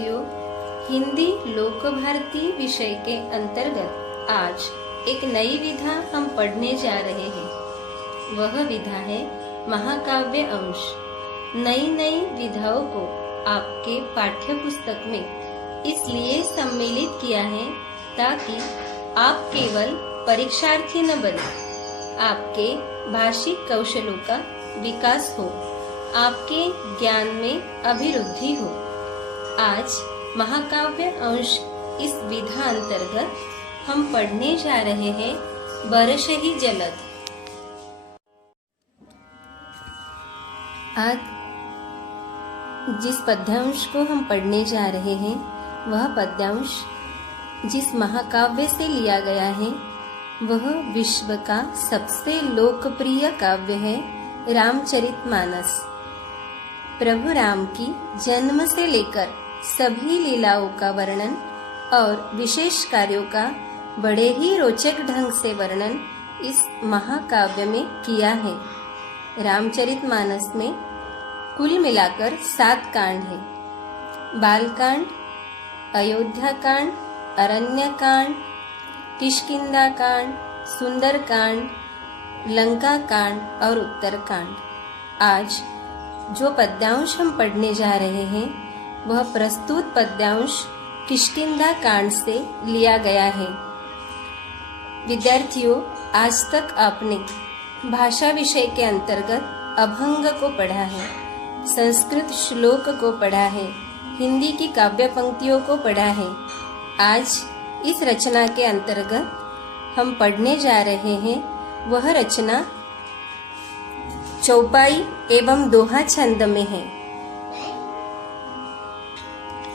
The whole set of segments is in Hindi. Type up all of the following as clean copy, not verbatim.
विद्यार्थियों, हिंदी लोक भारती विषय के अंतर्गत आज एक नई विधा हम पढ़ने जा रहे हैं। वह विधा है महाकाव्य अंश। नई नई विधाओं को आपके पाठ्य पुस्तक में इसलिए सम्मिलित किया है ताकि आप केवल परीक्षार्थी न बने, आपके भाषिक कौशलों का विकास हो, आपके ज्ञान में अभिवृद्धि हो। आज महाकाव्य अंश इस विधा अंतर्गत हम पढ़ने जा रहे हैं बरसहि जलद। आज जिस पद्यांश को हम पढ़ने जा रहे हैं वह पद्यांश जिस महाकाव्य से लिया गया है वह विश्व का सबसे लोकप्रिय काव्य है रामचरितमानस। प्रभु राम की जन्म से लेकर सभी लीलाओं का वर्णन और विशेष कार्यों का बड़े ही रोचक ढंग से वर्णन इस महाकाव्य में किया है। रामचरितमानस में कुल मिलाकर 7 कांड हैं। बालकांड, अयोध्या कांड, अरण्य कांड, किष्किंधा कांड, सुंदर कांड, लंका कांड और उत्तर कांड। आज जो पद्यांश हम पढ़ने जा रहे हैं वह प्रस्तुत पद्यांश किष्किंधा कांड से लिया गया है। विद्यार्थियों, आज तक आपने भाषा विषय के अंतर्गत अभंग को पढ़ा है, संस्कृत श्लोक को पढ़ा है, हिंदी की काव्य पंक्तियों को पढ़ा है। आज इस रचना के अंतर्गत हम पढ़ने जा रहे हैं वह रचना चौपाई एवं दोहा छंद में है।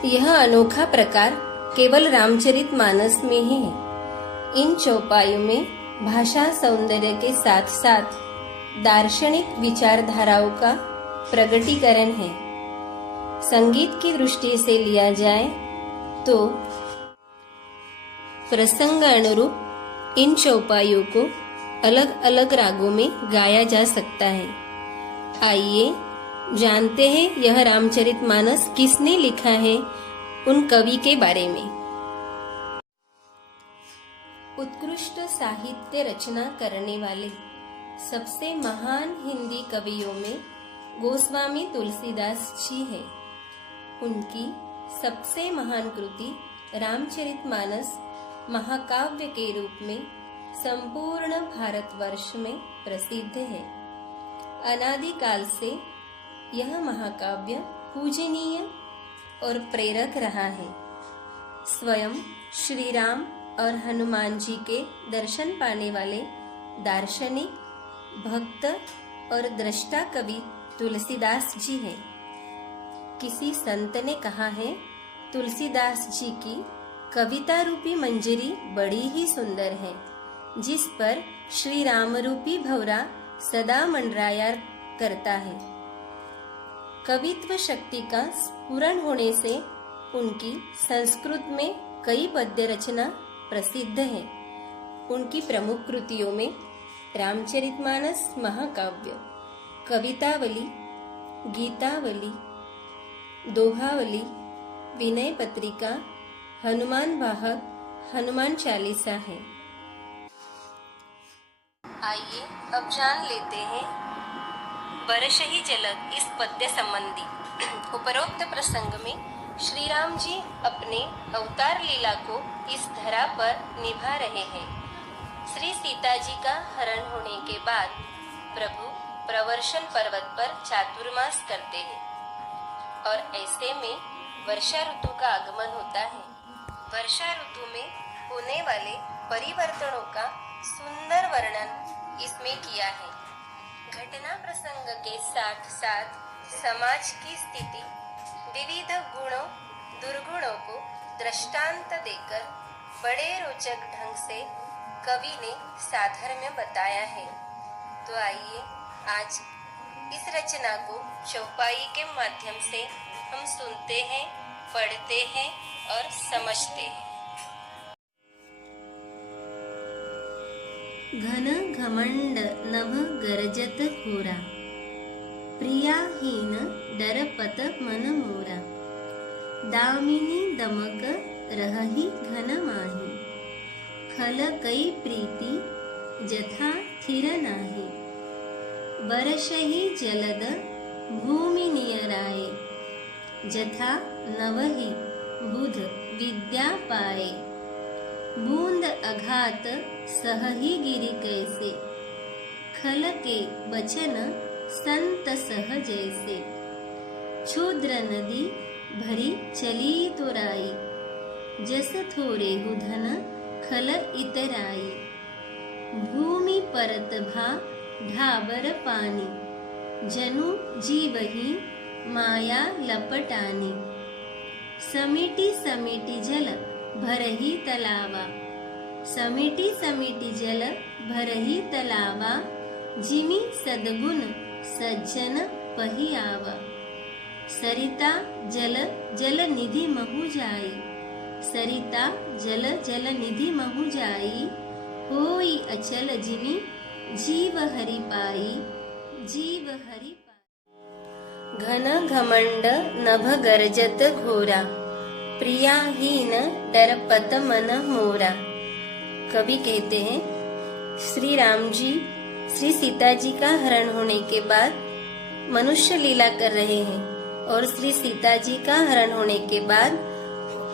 यह अनोखा प्रकार केवल रामचरितमानस में ही है। इन चौपाइयों में भाषा सौंदर्य के साथ साथ दार्शनिक विचारधाराओं का प्रगटीकरण है। संगीत की दृष्टि से लिया जाए तो प्रसंग अनुरूप इन चौपाइयों को अलग अलग रागों में गाया जा सकता है। आइए जानते हैं यह रामचरितमानस किसने लिखा है, उन कवि के बारे में। उत्कृष्ट साहित्य रचना करने वाले सबसे महान हिंदी कवियों में गोस्वामी तुलसीदास जी हैं। उनकी सबसे महान कृति रामचरितमानस महाकाव्य के रूप में संपूर्ण भारतवर्ष में प्रसिद्ध है। अनादिकाल से यह महाकाव्य पूजनीय और प्रेरक रहा है। स्वयं श्री राम और हनुमान जी के दर्शन पाने वाले दार्शनिक, भक्त और दृष्टा कवि तुलसीदास जी हैं। किसी संत ने कहा है, तुलसीदास जी की कविता रूपी मंजरी बड़ी ही सुंदर है, जिस पर श्री राम रूपी भंवरा सदा मंडराया करता है। कवित्व शक्ति का स्फुरण होने से उनकी संस्कृत में कई पद्य रचना प्रसिद्ध है। उनकी प्रमुख कृतियों में रामचरितमानस महाकाव्य, कवितावली, गीतावली, दोहावली, विनय पत्रिका, हनुमान वाहक, हनुमान चालीसा है। आइए अब जान लेते हैं बरसहि जलद इस पद्य संबंधी। उपरोक्त प्रसंग में श्री राम जी अपने अवतार लीला को इस धरा पर निभा रहे हैं। श्री सीता जी का हरण होने के बाद प्रभु प्रवर्षण पर्वत पर चातुर्मास करते हैं और ऐसे में वर्षा ऋतु का आगमन होता है। वर्षा ऋतु में होने वाले परिवर्तनों का सुंदर वर्णन इसमें किया है। घटना प्रसंग के साथ साथ समाज की स्थिति, विविध गुणों दुर्गुणों को दृष्टांत देकर बड़े रोचक ढंग से कवि ने साधर्म्य बताया है। तो आइए आज इस रचना को चौपाई के माध्यम से हम सुनते हैं, पढ़ते हैं और समझते हैं। घन घमंड नभ गरजत होरा, प्रियाहीन डरपत मन मोरा। दामिनी दमक रहहि घन माही, खल कई प्रीति जथा थिर नाही। बरसहि जलद भूमि नियराए, जथा नवहि बुध विद्या पाए। बूंद अघात सहहि गिरि कैसे, खल के बचन संत सह जैसे। क्षुद्र नदी भरी चली तुराई, जस थोरे धन खल इतराई। भूमि परत भा ढाबर पानी, जनु जीवही माया लपटानी। समिति समिति जल भरहि तलावा, समिति समिति जल भरहि तलावा। जिमि सद्गुण सज्जन पहि आवा। सरिता जल जल निधि महु जाई, सरिता जल जल निधि महु जाई। होई अचल जिमि जीव हरि पाई, जीव हरि पाई। घन घमंड नभ गर्जत घोरा, प्रियाहीन डरपत मन मोरा। कवि कहते हैं, श्री राम जी श्री सीता जी का हरण होने के बाद मनुष्य लीला कर रहे हैं और श्री सीता जी का हरण होने के बाद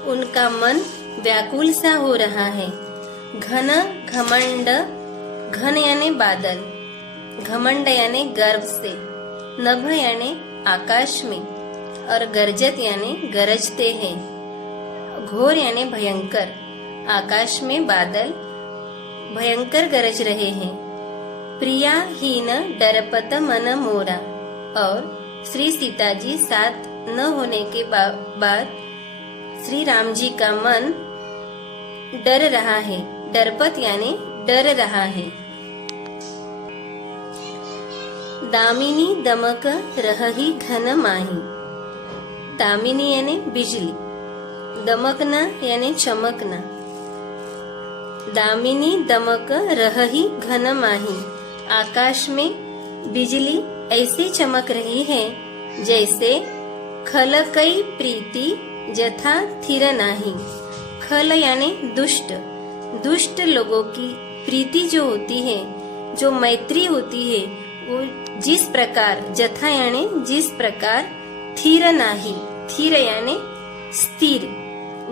उनका मन व्याकुल सा हो रहा है। घन घमंड, घन यानी बादल, घमंड यानी गर्व से, नभ यानी आकाश में और गर्जत यानी गरजते हैं। घोर यानी भयंकर, आकाश में बादल भयंकर गरज रहे हैं। प्रियाहीन डरपत मन मोरा, और श्री सीता जी साथ न होने के बाद श्री राम जी का मन डर रहा है। डरपत यानी डर रहा है। दामिनी दमक रहहि घन माही, दामिनी यानी बिजली, दमकना यानी चमकना। दामिनी दमक रहहि घन माही, आकाश में बिजली ऐसे चमक रही है जैसे खल कई प्रीति जथा थिर नाही। खल यानी दुष्ट, दुष्ट लोगों की प्रीति जो होती है, जो मैत्री होती है, वो जिस प्रकार, जथा यानी जिस प्रकार, थिर नाही, थिर यानी स्थिर,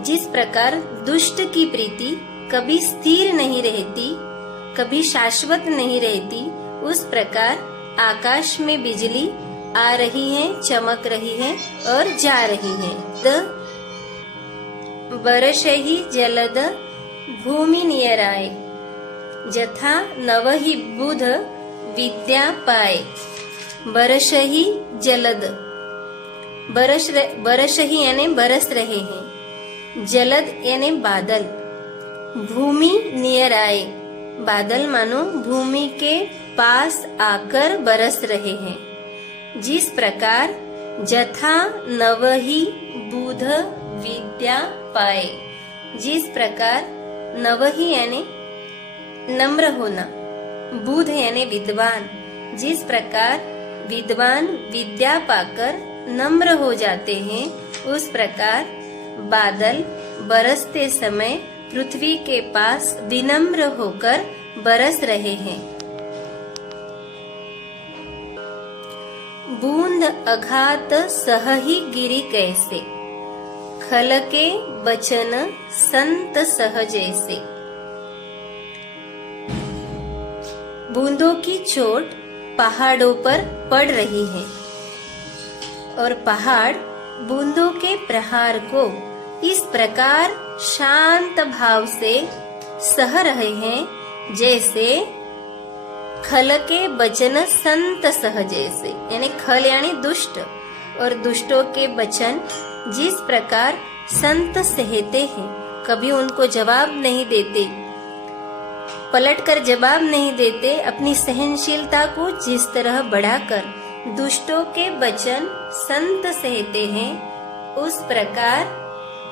जिस प्रकार दुष्ट की प्रीति कभी स्थिर नहीं रहती, कभी शाश्वत नहीं रहती, उस प्रकार आकाश में बिजली आ रही है, चमक रही है और जा रही है। बरसहि जलद भूमि नियराए, जथा नवहि बुध विद्या पाए। बरसहि जलद, बरसहि यानी बरस रहे हैं, जलद यानी बादल, भूमि नियर आए, बादल मानो भूमि के पास आकर बरस रहे हैं। जिस प्रकार जथा नवहि बुध विद्या पाए, जिस प्रकार नवहि यानी नम्र होना, बुध यानी विद्वान, जिस प्रकार विद्वान विद्या पाकर नम्र हो जाते हैं, उस प्रकार बादल बरसते समय पृथ्वी के पास विनम्र होकर बरस रहे हैं। बूंद अघात सहहि गिरि कैसे, खल के बचन संत सह जैसे। बूंदों की चोट पहाड़ों पर पड़ रही है और पहाड़ बूंदों के प्रहार को इस प्रकार शांत भाव से सह रहे हैं जैसे खल के बचन संत सह जैसे, यानी खल यानी दुष्ट और दुष्टों के वचन जिस प्रकार संत सहते हैं, कभी उनको जवाब नहीं देते, पलटकर जवाब नहीं देते, अपनी सहनशीलता को जिस तरह बढ़ाकर दुष्टों के वचन संत सहते हैं, उस प्रकार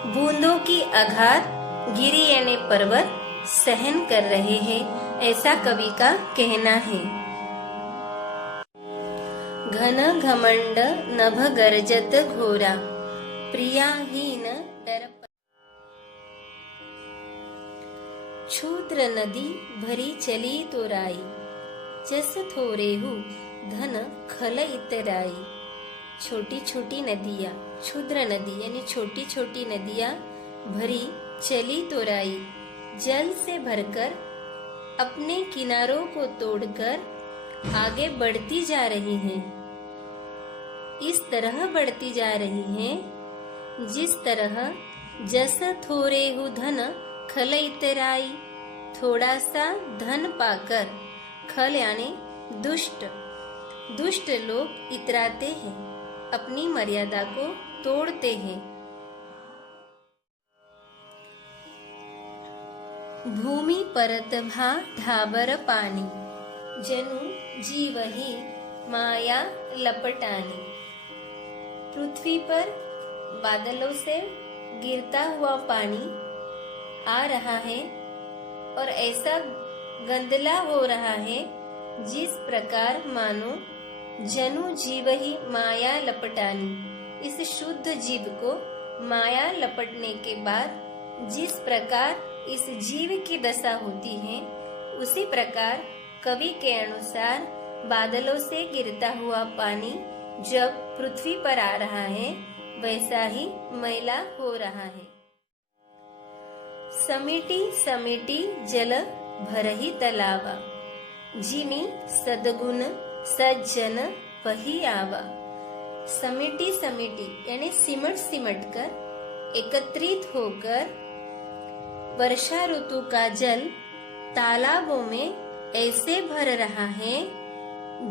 बूंदों की आघात गिरि यानी पर्वत सहन कर रहे हैं, ऐसा कवि का कहना है। घन घमंड नभ गर्जत घोरा, प्रियाहीन डर। क्षुद्र नदी भरी चली तो राई, जस थोरेहु धन खल इतराई। छोटी छोटी नदियाँ, क्षुद्र नदी यानी छोटी छोटी नदियाँ भरी चली तो राई, जल से भरकर अपने किनारों को तोड़कर आगे बढ़ती जा रही हैं। इस तरह बढ़ती जा रही हैं जिस तरह जस थोरेहु धन खल इतराई, थोड़ा सा धन पाकर, खल यानी दुष्ट लोग इतराते हैं, अपनी मर्यादा को तोड़ते हैं। भूमि परत भा ढाबर पानी, जनु जीव ही माया लपटानी। पृथ्वी पर बादलों से गिरता हुआ पानी आ रहा है और ऐसा गंदला हो रहा है जिस प्रकार मानो जनु जीव ही माया लपटानी। इस शुद्ध जीव को माया लपटने के बाद जिस प्रकार इस जीव की दशा होती है, उसी प्रकार कवि के अनुसार बादलों से गिरता हुआ पानी जब पृथ्वी पर आ रहा है, वैसा ही मैला हो रहा है। समेटी समेटी जल भरही तलावा, जिमी सदगुण सज्जन पही आवा। समेटी समेटी यानी सिमट सिमट कर, एकत्रित होकर वर्षा ऋतु का जल तालाबों में ऐसे भर रहा है,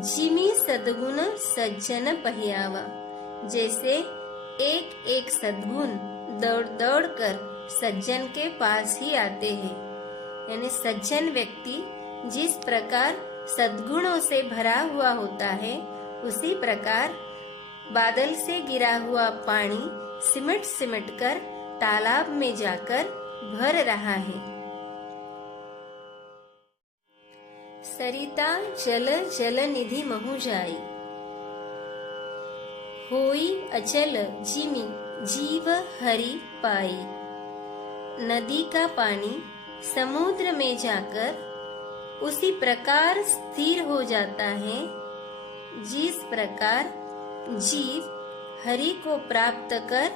जिमी सद्गुण सज्जन पही आवा, जैसे एक एक सद्गुण दौड़ दौड़ कर सज्जन के पास ही आते हैं। यानी सज्जन व्यक्ति जिस प्रकार सद्गुणों से भरा हुआ होता है, उसी प्रकार बादल से गिरा हुआ पानी सिमट सिमट कर तालाब में जाकर भर रहा है। सरिता जल जल निधि महु जाई, होई अचल जिमी जीव हरि पाई। नदी का पानी समुद्र में जाकर उसी प्रकार स्थिर हो जाता है जिस प्रकार जीव हरि को प्राप्त कर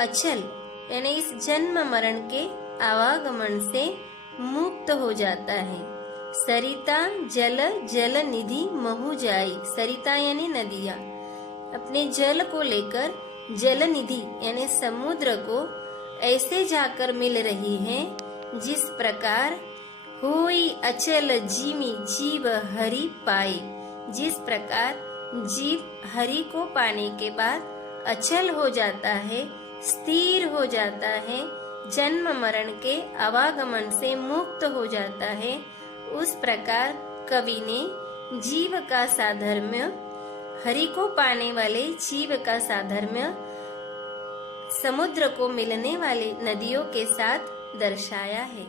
अचल यानी इस जन्म मरण के आवागमन से मुक्त हो जाता है। सरिता जल जल निधि महु जाई, सरिता यानी नदियाँ अपने जल को लेकर जल निधि यानी समुद्र को ऐसे जाकर मिल रही हैं जिस प्रकार होई अचल जिमी जीव हरि पाई, जिस प्रकार जीव हरि को पाने के बाद अचल हो जाता है, स्थिर हो जाता है, जन्म मरण के आवागमन से मुक्त हो जाता है। उस प्रकार कवि ने जीव का साधर्म्य, हरि को पाने वाले जीव का साधर्म्य समुद्र को मिलने वाली नदियों के साथ दर्शाया है।